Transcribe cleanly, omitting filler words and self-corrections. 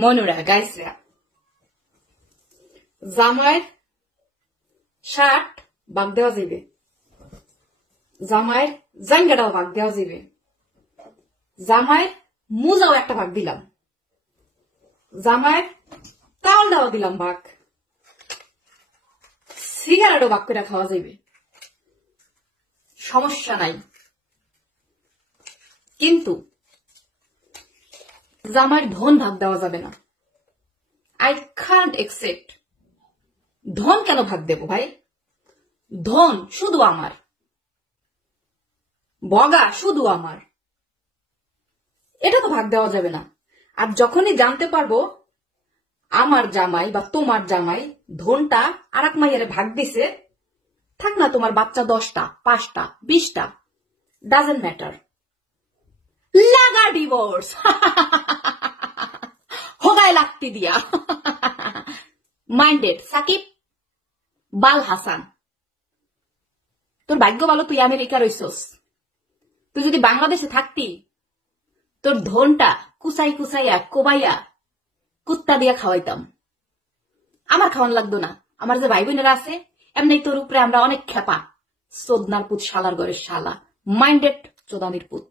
মনুরা গাইসরা জামাইয়ের শার্ট ভাগ দেওয়া যাবে, জামাইয়ের জাঙ্গাটাও ভাগ দেওয়া যাবে, জামাইয়ের মোজাও একটা ভাগ দিলাম, জামাইয়ের তাওয়ালটাও দিলাম ভাগ, সিগারেটও ভাগ করে খাওয়া যাবে, সমস্যা নাই। কিন্তু জামাইয়ের ধন ভাগ দেওয়া যাবে না। I can't accept. ধন কেন ভাগ দেব ভাই? ধন শুধু আমার, বগা শুধু আমার, এটা তো ভাগ দেওয়া যাবে না। আর যখনই জানতে পারবো আমার জামাই বা তোমার জামাই ধনটা আর এক মাইয়ারে ভাগ দিছে, থাক না তোমার বাচ্চা 10টা 5টা 20টা, ডাজেন্ট ম্যাটার, লাগা ডিভোর্স। হোগায় লাগতি দিয়া। মাইন্ডেড সাকিব বাল হাসান, তোর ভাগ্য ভালো তুই আমেরিকা রইছস। তুই যদি বাংলাদেশে থাকতি তোর ধনটা কুচাই কুচাইয়া কোবাইয়া কুত্তা দিয়া খাওয়াইতাম। আমার খাওয়ান লাগতো না। আমার যে ভাই বোনেরা আছে এমনি তোর উপরে আমরা অনেক খেপা। চোদনার পুত, শালার ঘরের শালা, মাইন্ডেড চোদানির পুত।